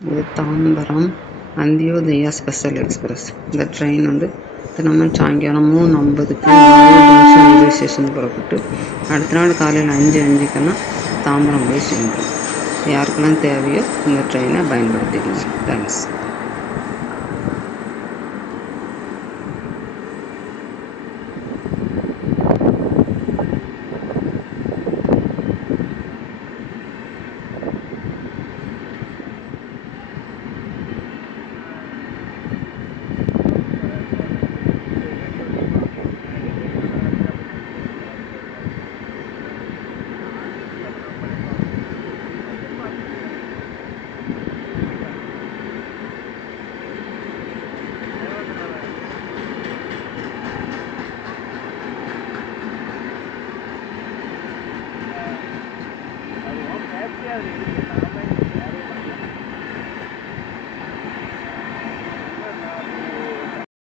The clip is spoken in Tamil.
இது தாம்பரம் அந்தியோதயா ஸ்பெஷல் எக்ஸ்பிரஸ். இந்த ட்ரெயின் வந்து தினமும் சாயங்காலம் 3:50க்கு ஜங்ஷன் ரயில்வே ஸ்டேஷன் புறப்பட்டு அடுத்த நாள் காலையில் 5:05க்குன்னா தாம்பரம் போய் சேர்ந்துடும். யாருக்கெல்லாம் தேவையோ இந்த ட்ரெயினை பயன்படுத்திக்கணும். தேங்க்ஸ்.